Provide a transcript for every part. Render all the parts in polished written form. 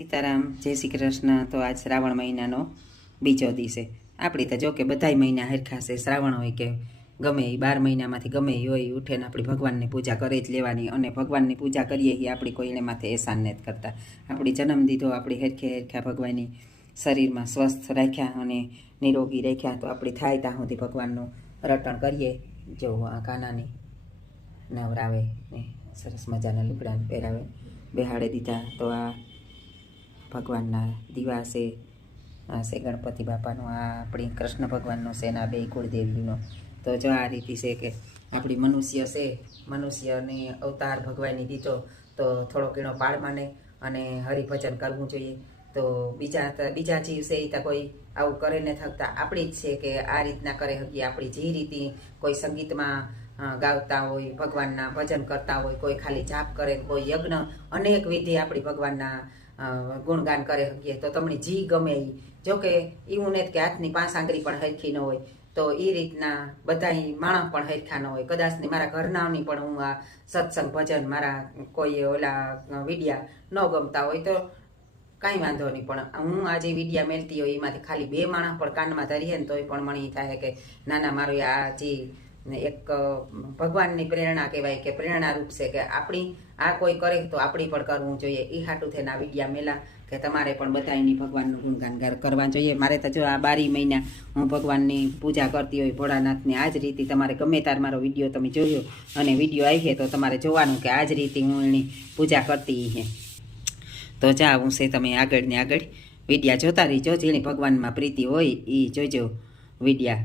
સીતારામ, જય શ્રી કૃષ્ણ. તો આજ શ્રાવણ મહિનાનો બીજો દિવસે આપણી તો જો કે બધાય મહિના હરખા છે. શ્રાવણ હોય કે ગમે એ 12 મહિનામાંથી ગમે એ હોય, ઉઠીને આપણી ભગવાનની પૂજા કરી જ લેવાની. અને ભગવાનની પૂજા કરીએ એ આપણી કોઈ એને માથે એહસાન નથી કરતા. આપણી જન્મ દીધો, આપણી હરખે ભગવાનની શરીરમાં સ્વસ્થ રાખ્યા અને નિરોગી રાખ્યા. તો આપણી થાય ત્યાં સુધી ભગવાનનું રટણ કરીએ. જો આ કાનાની નવરાવે ને સરસ મજાના લુગડા પહેરાવે, બેહાડી દીધા. તો આ ભગવાનના દીવા છે, આ છે ગણપતિ બાપાનો, આ આપણી કૃષ્ણ ભગવાનનો છે ને આ બે કુળદેવીનો. તો જો આ રીતિ છે કે આપણી મનુષ્ય છે, મનુષ્યને અવતાર ભગવાનની દીધો તો થોડો ઘણો પાળમાને અને હરિભજન કરવું જોઈએ. તો બીજા જીવ છે એ તો કોઈ આવું કરે ને થકતા આપણી જ છે કે આ રીતના કરે શકીએ. આપણી જે રીતિ કોઈ સંગીતમાં ગાવતા હોય, ભગવાનના ભજન કરતા હોય, કોઈ ખાલી જાપ કરે, કોઈ યજ્ઞ, અનેક વિધિ આપણી ભગવાનના ગુણગાન કરે શકીએ. તો તમને જી ગમે એ, જોકે એવું નથી કે હાથની 5 આંગળી પણ હરખી ન હોય. તો એ રીતના બધા માણસ પણ હરખા ન હોય. કદાચ ને મારા ઘરનાની પણ હું આ સત્સંગ ભજન મારા કોઈ ઓલા વિડિયા ન ગમતા હોય તો કાંઈ વાંધો નહીં, પણ હું આ જે વિડિયા મેળતી હોય એમાંથી ખાલી 2 માણસ પણ કાનમાં ધરીએ ને તોય પણ મને એ થાય કે નાના મારું આ જે એક ભગવાનની પ્રેરણા કહેવાય કે પ્રેરણારૂપ છે કે આપણી આ કોઈ કરે તો આપણી પણ કરવું જોઈએ. એ હાટું થઈને આ વિડિયા મેલા કે તમારે પણ બધાની ભગવાનનું ગુણગાન કરવા જોઈએ. મારે તો જો આ 12 મહિના હું ભગવાનની પૂજા કરતી હોય ભોળાનાથની. આ જ રીતે તમારે ગમે તાર મારો વિડીયો તમે જોયો અને વિડીયો આવી તો તમારે જોવાનું કે આ જ રીતે હું એની પૂજા કરતી હે. તો જાઉં છે, તમે આગળ ને આગળ વિડિયા જોતા રહીજો. જેની ભગવાનમાં પ્રીતિ હોય એ જોજો વિડિયા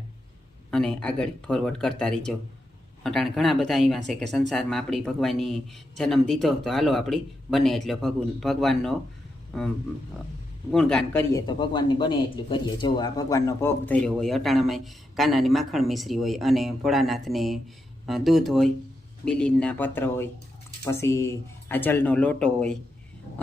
અને આગળ ફોરવર્ડ કરતા રહીજો. અટાણે ઘણા બધા એવા છે કે સંસારમાં આપણી ભગવાનની જન્મ દીધો તો હાલો આપણી બને એટલે ભગવાનનો ગુણગાન કરીએ. તો ભગવાનની બને એટલું કરીએ. જો આ ભગવાનનો ભોગ ધર્યો હોય, અટાણામાં કાનાની માખણ મિશ્રી હોય અને ભોળાનાથને દૂધ હોય, બિલીનના પત્ર હોય, પછી આ જલનો લોટો હોય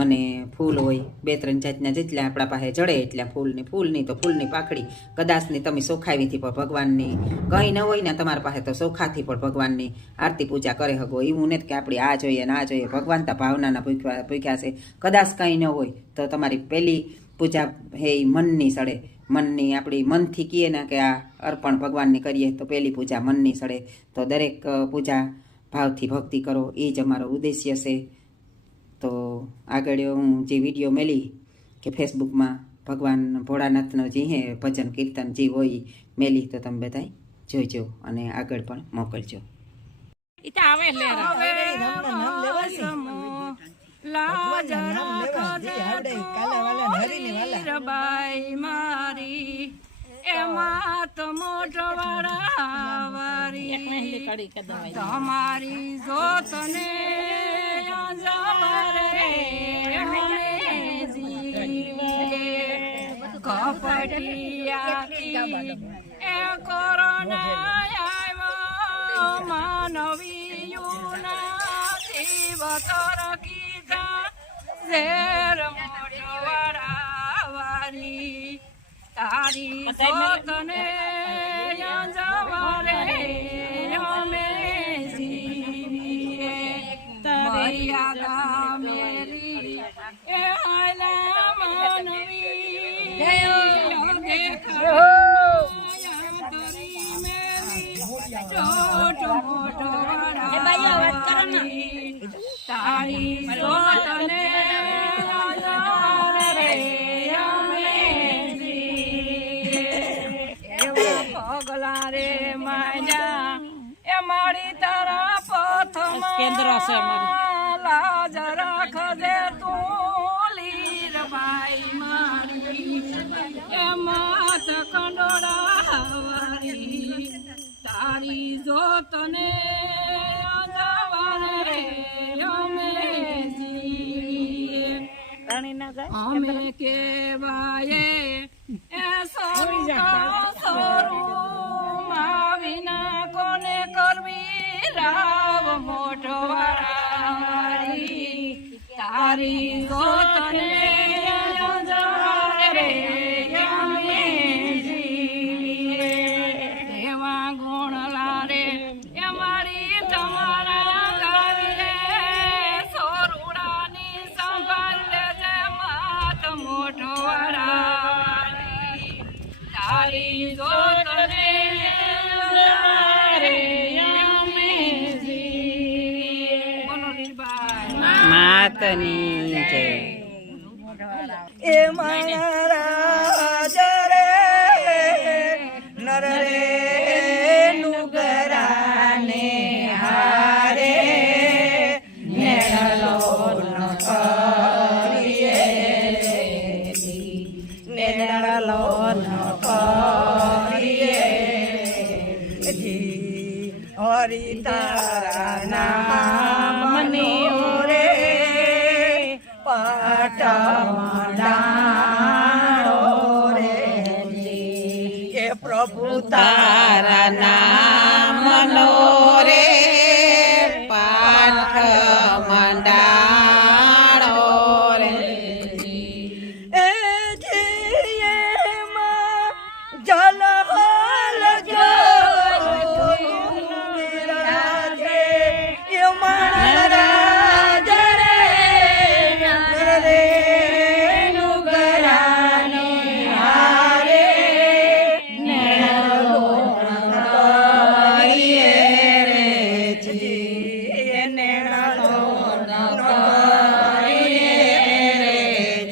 અને ફૂલ હોય. 2-3 જાતના જેટલા આપણા પાસે જડે એટલા ફૂલની તો ફૂલની પાખડી કદાચની તમે સોખાવીથી પણ ભગવાનની કંઈ ન હોય ને તમારા પાસે તો સોખાથી પણ ભગવાનની આરતી પૂજા કરે શકો. એવું નથી કે આપણે આ જોઈએ ને આ જોઈએ. ભગવાન તો ભાવનાના ભૂખ્યા છે. કદાચ કંઈ ન હોય તો તમારી પહેલી પૂજા હે એ મનની સડે. મનની આપણી મનથી કહીએ ને કે આ અર્પણ ભગવાનની કરીએ તો પહેલી પૂજા મનની સડે. તો દરેક પૂજા ભાવથી ભક્તિ કરો, એ જ અમારો ઉદ્દેશ્ય છે. તો આગળ હું જે વિડીયો મેલી કે ફેસબુકમાં ભગવાન ભોળાનાથનો જે હે ભજન કીર્તન જે હોય મેલી, તો તમે બધા જોઈજો અને આગળ પણ મોકલજો. એમાં તો મોટો વાળી તમારી જોતને કપટિયા એ કોરોના આવ્યો માનવીયુના જીવ તરકીજા ઝેર મોટો વાળી તારી જોતને જવારે અમે જીવીએ મર્યાદા મેરી એ હાલા માનવી તારી જોતને પગલા રે માયા એ મારી તારા પથમાં લાજ રાખજે તું લીરબાઈ મારી એ માત કંડોળા વારી તારી જોતને જવાને અમે અમે કેવાય એ સોરું વિના કોને કરવી રાવ મોટો વાળી તારી જોતને જવારે અમે જીવીએ એવા ગુણ લારે એ મારી તમારા ગાવી રે સોરુડાની સંભાળ લેજે મા ભક્તની જય. એ મારા જરે નર રે નુગરાને હારે નેણલો ન કરીએ નેણલો ન કરીએ હરિ તારા નામની રે પાટમડાણો રે એ પ્રભુ તારા નામનો રે પાઠ મંડાણો રે. એ જીએમાં જલ હલ જો વિરાજે એ મહારાજ રે રે નુગરાને હારે નેણલો કરીએ રે જી નેણલો કરીએ રે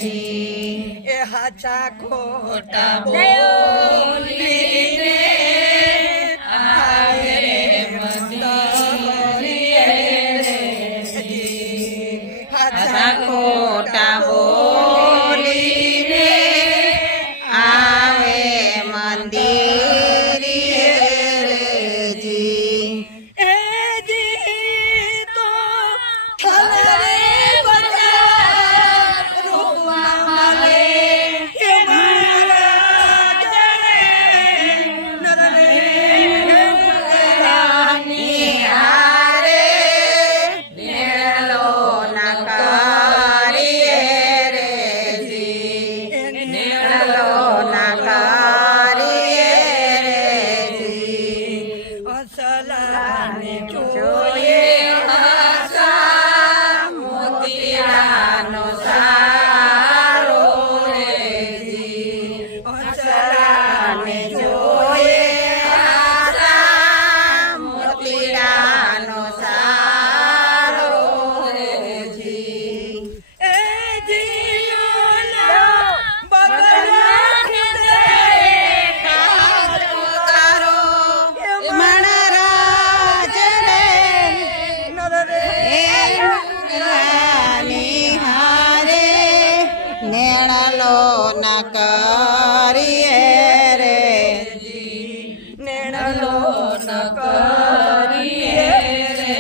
જી એ હાચા ખોટા બોલીને આવે મંદિરે રે જી હાચા ખોટા બોલીને આવે મંદિરે રે જી. એ જી તો થલરે બજા રૂપા માલે કે મહારાજ રે નર રે ની હારે નેણલો ના કરીએ રે જી. નેણલો ના કરીએ રે જી. અસલાને જોઈએ મોતીડાનો સારો રે જી. અસલાને જોઈએ મોતીડાનો સારો રે જી. એ જીઓના બગલાને દે તારો મણરાજ રે નર રે ની હારે નેણલો ના કરીએ રે નેણલો ન કરીએ રે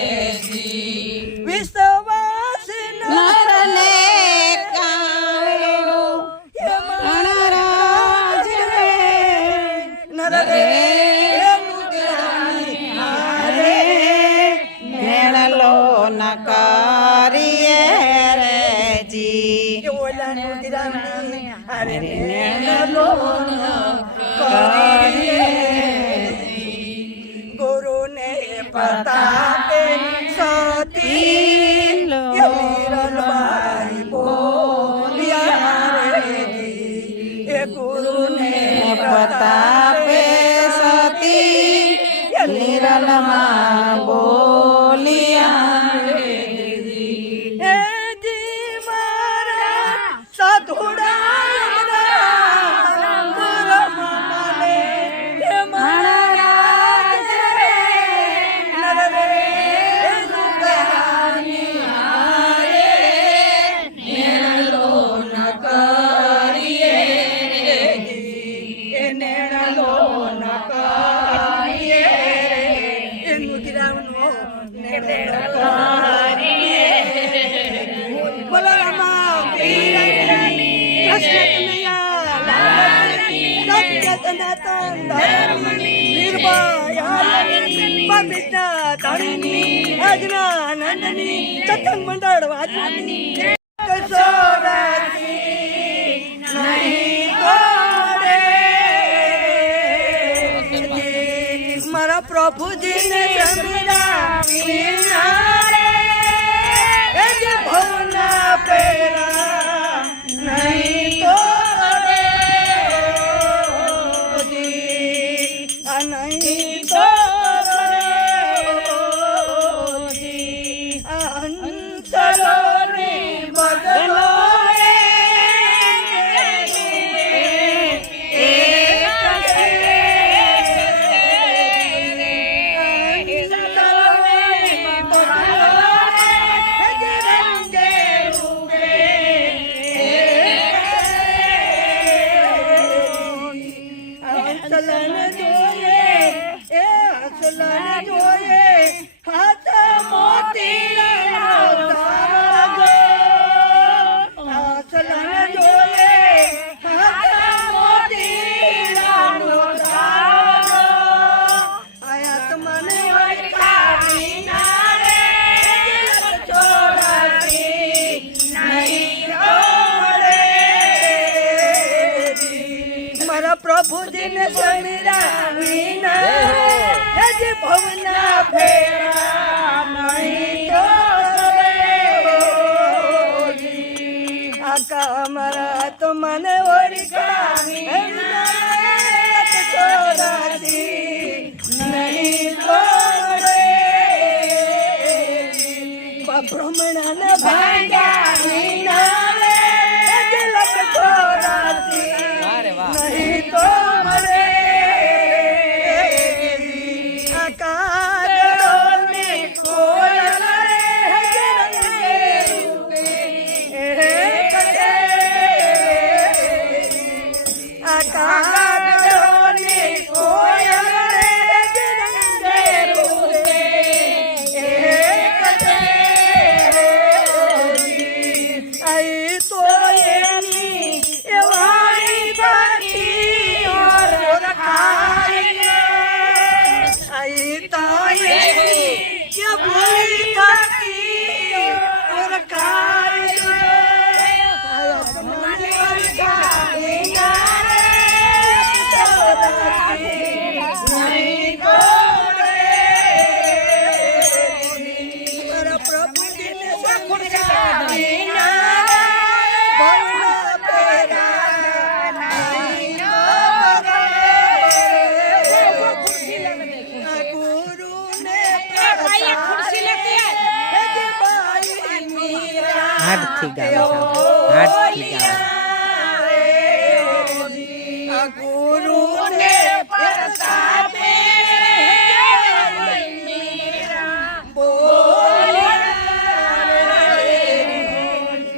વિશ્વાસ નરને કાળો મણરાજ રે નર રે હારે નેણલો ના કરીએ રે જી. ઓલાનું દિરાની અરે નેણલો ન કરીએ ગુરુને પ્રતાપે સતી વીરલબાઈ બોલ્યા રે એ ગુરુને પ્રતાપે સતી નિરલમાં બોલિયા એ જી મારા સાધુડા ગુરમ માને એ મહારાજ રે નર રે નુગરાની હારે નેણલો ન કરીએ રે એ નેણલો ન કરીએ રે એ નુગરાનો નેણલો કરીએ બોલો રામા વીરની કૃષ્ણ કનૈયા લાલની સત્ય સનાતન ધર્મની નિર્ભય પવિત્ર ધરણી આજના નંદની સત્સંગ મંડળ વાજની કસોરાથી નહીં તોડે મારા પ્રભુજીને સમીરા વિનારે એ જે ભવના પેરા નહીં તોડે આ નહીં તોડે આ હંસલો ને આસલાને જોઈએ હાથ મોતીડાનો તારો આસલાને જોઈએ હાથ મોતીડાનો તારો આયાત મને ઓળખાવી ના રે ચોરાસી નહીં મળે મારા પ્રભુજીને સમીરાવી ના હજી ભવના ફેરા નહીં આકા મારા તો મને ઓળખાવી ચોરાસી નહીં બ્રહ્મણાને ભાંગ્યા ના રે લખ ચોરાસી નહીં તો મળે આકાશને કોયલ રે આકાશને કોયલ રે આઈ તો એની એવાણી બાકી ઓરખાય આઈ તો એની એવાણી બાકી ઓરખાય મને ઓરખાય નહીં ગોરે મારા પ્રભુજીને સખુરસાવી ના ભવના પેરા નહીં ગુરુને હાડથી ગાવ હાડથી ગાવ ગુરુને પ્રતાપે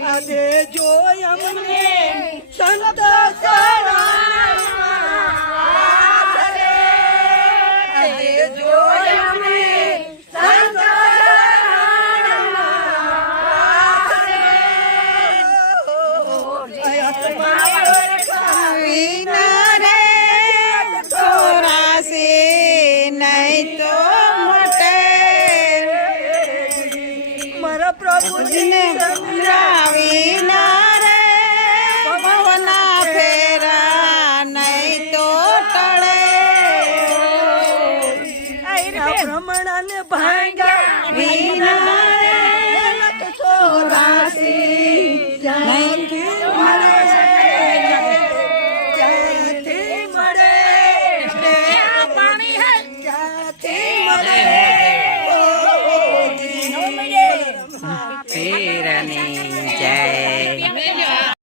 આજે જો અમને સંત આજે જો અમને સંત આત્મા